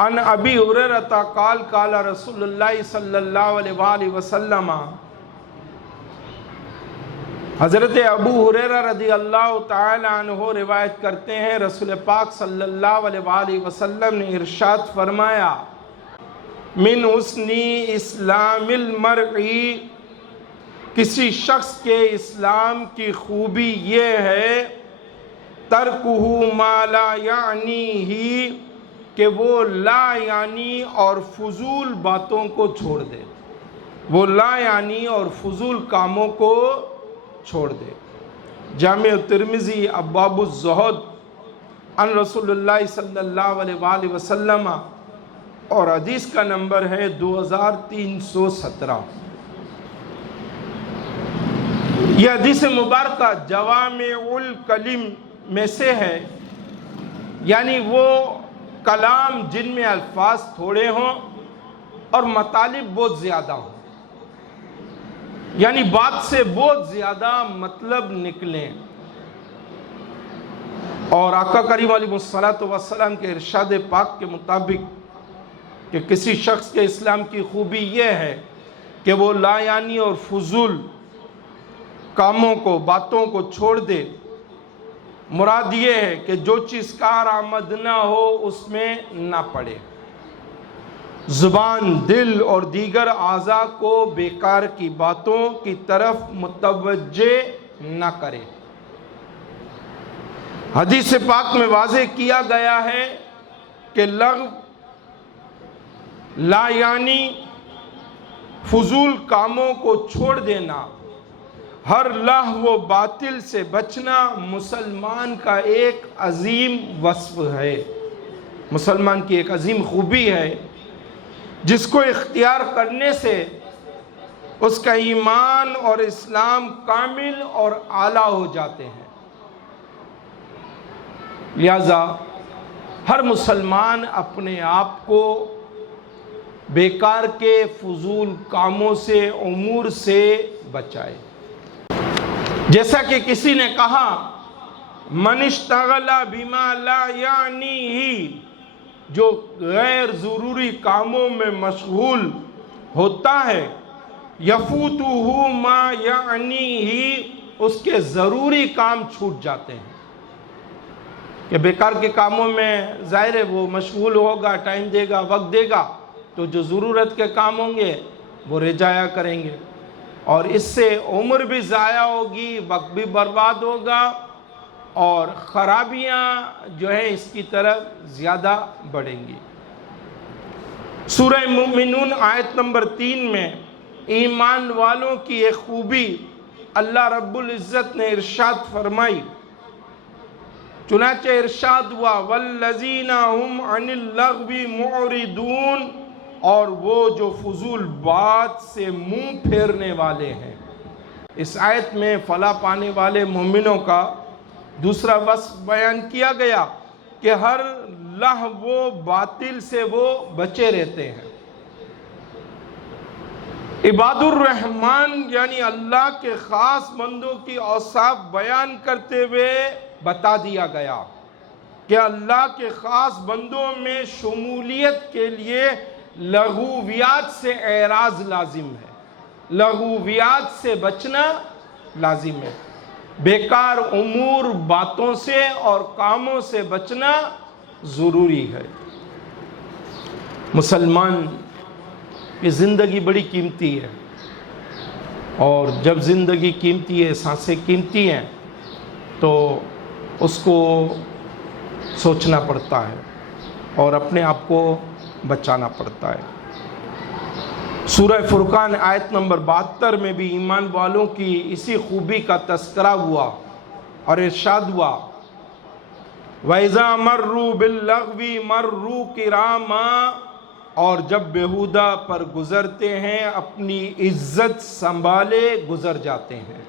عن ابی ہریرہ قال قال رسول اللہ صلی اللہ علیہ وآلہ وسلم، حضرت ابو ہریرہ رضی اللہ تعالی عنہ روایت کرتے ہیں، رسول پاک صلی اللہ علیہ وآلہ وسلم نے ارشاد فرمایا، من حسن اسلام المرئی، کسی شخص کے اسلام کی خوبی یہ ہے، ترکہ ما لا یعنیہ، کہ وہ لا یعنی اور فضول باتوں کو چھوڑ دے، وہ لا یعنی اور فضول کاموں کو چھوڑ دے۔ جامع ترمذی ابواب الزہد عن رسول اللہ صلی اللہ علیہ وآلہ وسلم، اور حدیث کا نمبر ہے 2317۔ یہ حدیث مبارکہ جوامع الکلم میں سے ہے، یعنی وہ کلام جن میں الفاظ تھوڑے ہوں اور مطالب بہت زیادہ ہوں، یعنی بات سے بہت زیادہ مطلب نکلیں۔ اور آقا کریم علیہ الصلوۃ والسلام کے ارشاد پاک کے مطابق کہ کسی شخص کے اسلام کی خوبی یہ ہے کہ وہ لا یعنی اور فضول کاموں کو، باتوں کو چھوڑ دے۔ مراد یہ ہے کہ جو چیز کارآمد نہ ہو اس میں نہ پڑے، زبان، دل اور دیگر اعضاء کو بیکار کی باتوں کی طرف متوجہ نہ کرے۔ حدیث پاک میں واضح کیا گیا ہے کہ لغو، لا یعنی، فضول کاموں کو چھوڑ دینا، ہر لہو و باطل سے بچنا مسلمان کا ایک عظیم وصف ہے، مسلمان کی ایک عظیم خوبی ہے، جس کو اختیار کرنے سے اس کا ایمان اور اسلام کامل اور اعلیٰ ہو جاتے ہیں۔ لہذا ہر مسلمان اپنے آپ کو بیکار کے فضول کاموں سے، امور سے بچائے۔ جیسا کہ کسی نے کہا، من اشتغل بما لا یعنیہ، جو غیر ضروری کاموں میں مشغول ہوتا ہے، یفوتہ ما یعنیہ، اس کے ضروری کام چھوٹ جاتے ہیں۔ کہ بیکار کے کاموں میں ظاہر ہے وہ مشغول ہوگا، ٹائم دے گا، وقت دے گا، تو جو ضرورت کے کام ہوں گے وہ رہ جایا کریں گے، اور اس سے عمر بھی ضائع ہوگی، وقت بھی برباد ہوگا، اور خرابیاں جو ہے اس کی طرف زیادہ بڑھیں گی۔ سورہ مومنون آیت نمبر 3 میں ایمان والوں کی ایک خوبی اللہ رب العزت نے ارشاد فرمائی، چنانچہ ارشاد ہوا، والذین هم عن اللغو معرضون، اور وہ جو فضول بات سے منہ پھیرنے والے ہیں۔ اس آیت میں فلاح پانے والے مومنوں کا دوسرا وصف بیان کیا گیا کہ ہر لہو و باطل سے وہ بچے رہتے ہیں۔ عباد الرحمن یعنی اللہ کے خاص بندوں کی اوصاف بیان کرتے ہوئے بتا دیا گیا کہ اللہ کے خاص بندوں میں شمولیت کے لیے لغویات سے اعراض لازم ہے، لغویات سے بچنا لازم ہے، بیکار امور، باتوں سے اور کاموں سے بچنا ضروری ہے۔ مسلمان کی زندگی بڑی قیمتی ہے، اور جب زندگی قیمتی ہے، سانسیں قیمتی ہیں، تو اس کو سوچنا پڑتا ہے اور اپنے آپ کو بچانا پڑتا ہے۔ سورہ فرقان آیت نمبر 72 میں بھی ایمان والوں کی اسی خوبی کا تذکرہ ہوا اور ارشاد ہوا، وَإِذَا مَرُّوا بِاللَّغْوِ مَرُّوا كِرَامًا، اور جب بیہودہ پر گزرتے ہیں اپنی عزت سنبھالے گزر جاتے ہیں۔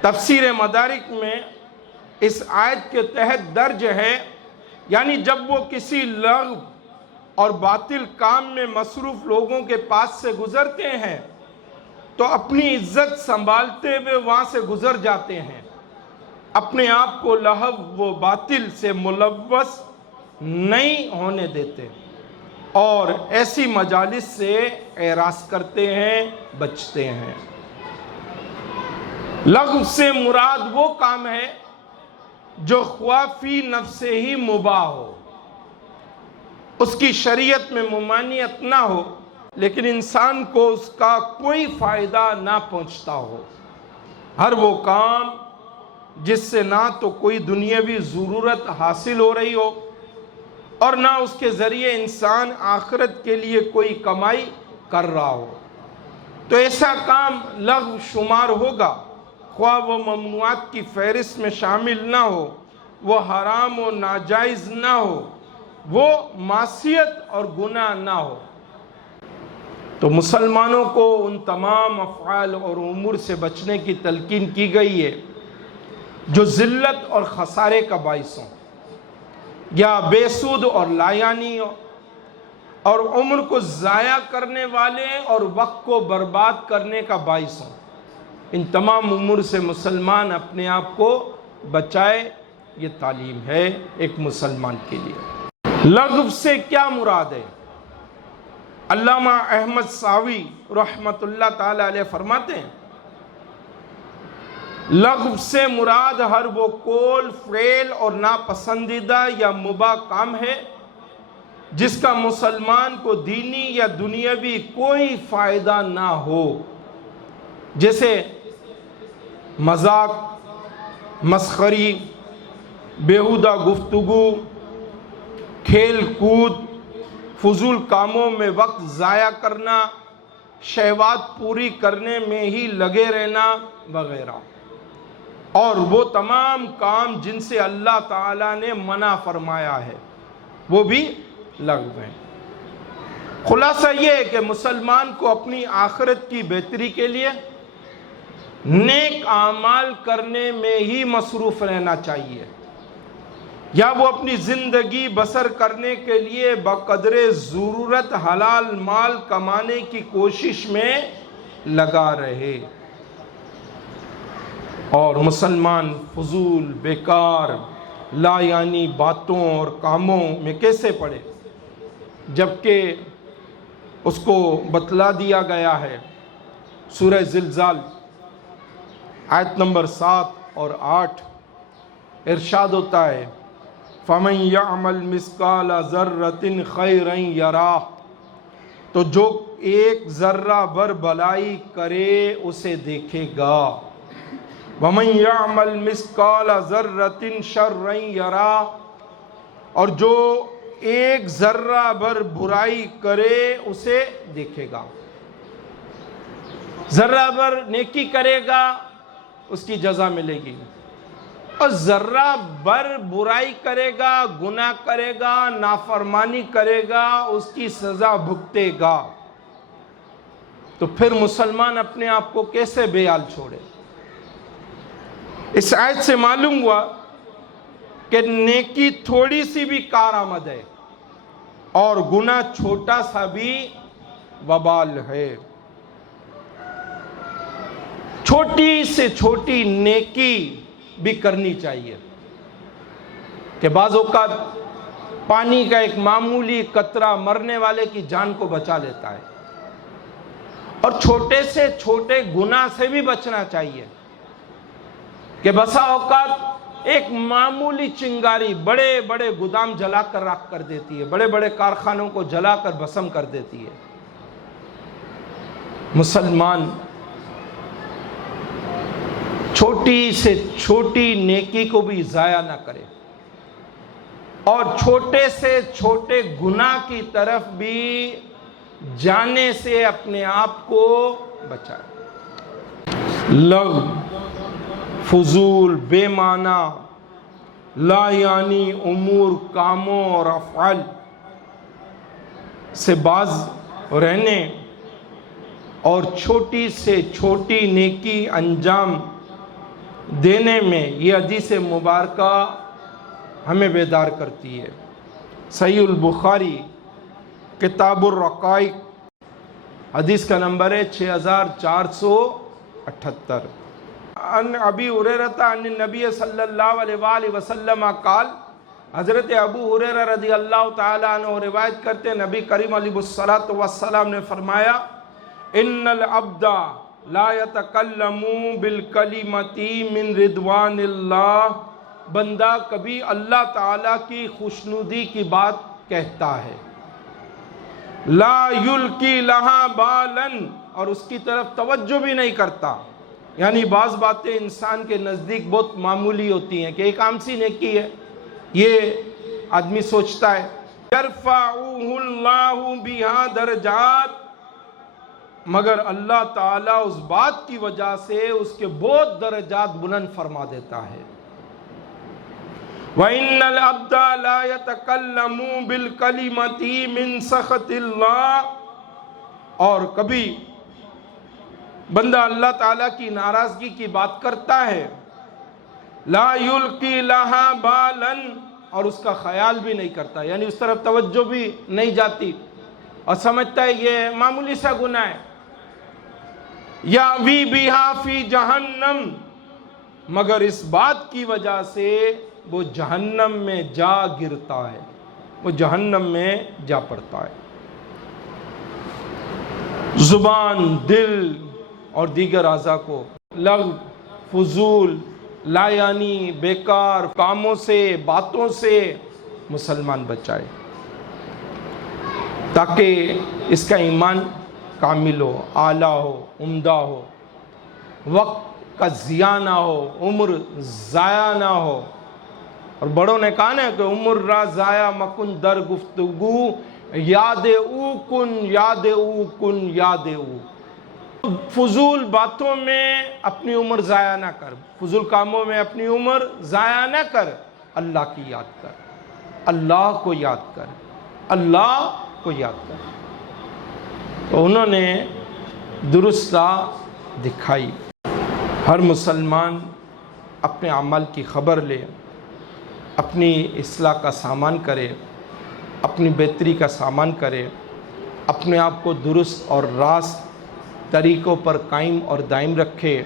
تفسیر مدارک میں اس آیت کے تحت درج ہے، یعنی جب وہ کسی لغو اور باطل کام میں مصروف لوگوں کے پاس سے گزرتے ہیں تو اپنی عزت سنبھالتے ہوئے وہاں سے گزر جاتے ہیں، اپنے آپ کو لہو و باطل سے ملوث نہیں ہونے دیتے اور ایسی مجالس سے اعراض کرتے ہیں، بچتے ہیں۔ لغو سے مراد وہ کام ہے جو خواہ فی نفس ہی مباح ہو، اس کی شریعت میں ممانعت نہ ہو لیکن انسان کو اس کا کوئی فائدہ نہ پہنچتا ہو۔ ہر وہ کام جس سے نہ تو کوئی دنیاوی ضرورت حاصل ہو رہی ہو اور نہ اس کے ذریعے انسان آخرت کے لیے کوئی کمائی کر رہا ہو، تو ایسا کام لغو شمار ہوگا، خواہ وہ ممنوعات کی فہرست میں شامل نہ ہو، وہ حرام و ناجائز نہ ہو، وہ معصیت اور گناہ نہ ہو۔ تو مسلمانوں کو ان تمام افعال اور امور سے بچنے کی تلقین کی گئی ہے جو ذلت اور خسارے کا باعث ہوں یا بے سود اور لایانی ہو اور عمر کو ضائع کرنے والے اور وقت کو برباد کرنے کا باعث ہوں۔ ان تمام امور سے مسلمان اپنے آپ کو بچائے، یہ تعلیم ہے ایک مسلمان کے لیے۔ لغو سے کیا مراد ہے؟ علامہ احمد ساوی رحمۃ اللہ تعالی علیہ فرماتے ہیں، لغو سے مراد ہر وہ قول، فعل اور ناپسندیدہ یا مباح کام ہے جس کا مسلمان کو دینی یا دنیاوی کوئی فائدہ نہ ہو، جیسے مذاق، مسخری، بیہودہ گفتگو، کھیل کود، فضول کاموں میں وقت ضائع کرنا، شہوات پوری کرنے میں ہی لگے رہنا وغیرہ، اور وہ تمام کام جن سے اللہ تعالیٰ نے منع فرمایا ہے وہ بھی لغو ہیں۔ خلاصہ یہ ہے کہ مسلمان کو اپنی آخرت کی بہتری کے لیے نیک اعمال کرنے میں ہی مصروف رہنا چاہیے، یا وہ اپنی زندگی بسر کرنے کے لیے بقدر ضرورت حلال مال کمانے کی کوشش میں لگا رہے، اور مسلمان فضول، بیکار، لا یعنی باتوں اور کاموں میں کیسے پڑے جبکہ اس کو بتلا دیا گیا ہے۔ سورہ زلزال آیت نمبر 7 اور 8 ارشاد ہوتا ہے، فَمَنْ يَعْمَلْ مِثْقَالَ ذَرَّةٍ خَيْرًا يَرَهُ، تو جو ایک ذرہ بر بھلائی کرے اسے دیکھے گا، وَمَنْ يَعْمَلْ مِثْقَالَ ذَرَّةٍ شَرًّا يَرَهُ، اور جو ایک ذرہ بر برائی کرے اسے دیکھے گا۔ ذرہ بر نیکی کرے گا اس کی جزا ملے گی، اور ذرہ بر برائی کرے گا، گناہ کرے گا، نافرمانی کرے گا، اس کی سزا بھگتے گا۔ تو پھر مسلمان اپنے آپ کو کیسے بے حال چھوڑے؟ اس آیت سے معلوم ہوا کہ نیکی تھوڑی سی بھی کارآمد ہے اور گناہ چھوٹا سا بھی وبال ہے۔ چھوٹی سے چھوٹی نیکی بھی کرنی چاہیے کہ بعض اوقات پانی کا ایک معمولی قطرہ مرنے والے کی جان کو بچا لیتا ہے، اور چھوٹے سے چھوٹے گناہ سے بھی بچنا چاہیے کہ بسا اوقات ایک معمولی چنگاری بڑے بڑے گودام جلا کر راکھ کر دیتی ہے، بڑے بڑے کارخانوں کو جلا کر بھسم کر دیتی ہے۔ مسلمان چھوٹی سے چھوٹی نیکی کو بھی ضائع نہ کرے اور چھوٹے سے چھوٹے گناہ کی طرف بھی جانے سے اپنے آپ کو بچائے۔ لغو، فضول، بے معنی، لا یعنی امور، کاموں اور افعال سے باز رہنے اور چھوٹی سے چھوٹی نیکی انجام دینے میں یہ حدیث مبارکہ ہمیں بیدار کرتی ہے۔ صحیح البخاری کتاب الرقائق حدیث کا نمبر ہے 6478۔ عن ابی ہریرہ عن النبی صلی اللہ علیہ وآلہ وسلم قال حضرت ابو ہریرہ رضی اللہ تعالیٰ عنہ روایت کرتے ہیں نبی کریم علیہ الصلوۃ والسلام نے فرمایا ان العبد لا يتکلم بالکلمۃ من رضوان اللہ، بندہ کبھی اللہ تعالیٰ کی خوشنودی کی بات کہتا ہے، لا یلقی لہا بالا، اور اس کی طرف توجہ بھی نہیں کرتا. یعنی بعض باتیں انسان کے نزدیک بہت معمولی ہوتی ہیں کہ ایک عام سی نیکی ہے، یہ آدمی سوچتا ہے. یرفعہ اللہ بہا درجات، مگر اللہ تعالیٰ اس بات کی وجہ سے اس کے بہت درجات بلند فرما دیتا ہے. وَإِنَّ الْعَبْدَ لَا يَتَكَلَّمُ بِالْكَلِمَةِ مِنْ سَخَطِ اللَّهِ، اور کبھی بندہ اللہ تعالیٰ کی ناراضگی کی بات کرتا ہے، لا یلقی لہا بالا، اور اس کا خیال بھی نہیں کرتا، یعنی اس طرف توجہ بھی نہیں جاتی اور سمجھتا ہے یہ معمولی سا گناہ ہے. یاوی بہا فی جہنم، مگر اس بات کی وجہ سے وہ جہنم میں جا گرتا ہے، وہ جہنم میں جا پڑتا ہے. زبان، دل اور دیگر اعضاء کو لغو، فضول، لا یعنی بیکار کاموں سے، باتوں سے مسلمان بچائے تاکہ اس کا ایمان کامل ہو، اعلیٰ ہو، عمدہ ہو، وقت کا ضیاع نہ ہو، عمر ضائع نہ ہو. اور بڑوں نے کہا نا کہ عمر را ضائع مکن در گفتگو، یاد او کن، یاد او کن، یاد او. فضول باتوں میں اپنی عمر ضائع نہ کر، فضول کاموں میں اپنی عمر ضائع نہ کر، اللہ کی یاد کر، اللہ کو یاد کر، اللہ کو یاد کر. تو انہوں نے درست راہ دکھائی. ہر مسلمان اپنے اعمال کی خبر لے، اپنی اصلاح کا سامان کرے، اپنی بہتری کا سامان کرے، اپنے آپ کو درست اور راست طریقوں پر قائم اور دائم رکھے.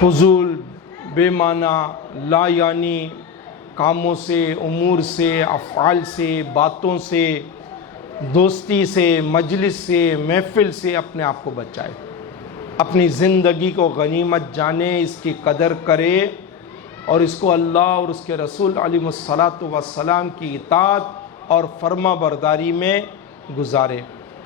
فضول، بے معنی، لا یعنی کاموں سے، امور سے، افعال سے، باتوں سے، دوستی سے، مجلس سے، محفل سے اپنے آپ کو بچائے. اپنی زندگی کو غنیمت جانے، اس کی قدر کرے اور اس کو اللہ اور اس کے رسول علیہ الصلوۃ والسلام کی اطاعت اور فرما برداری میں گزارے.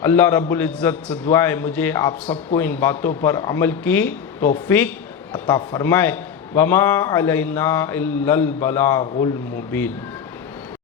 اللہ رب العزت سے دعا ہے مجھے آپ سب کو ان باتوں پر عمل کی توفیق عطا فرمائے. وما علینا الا البلاغ المبین.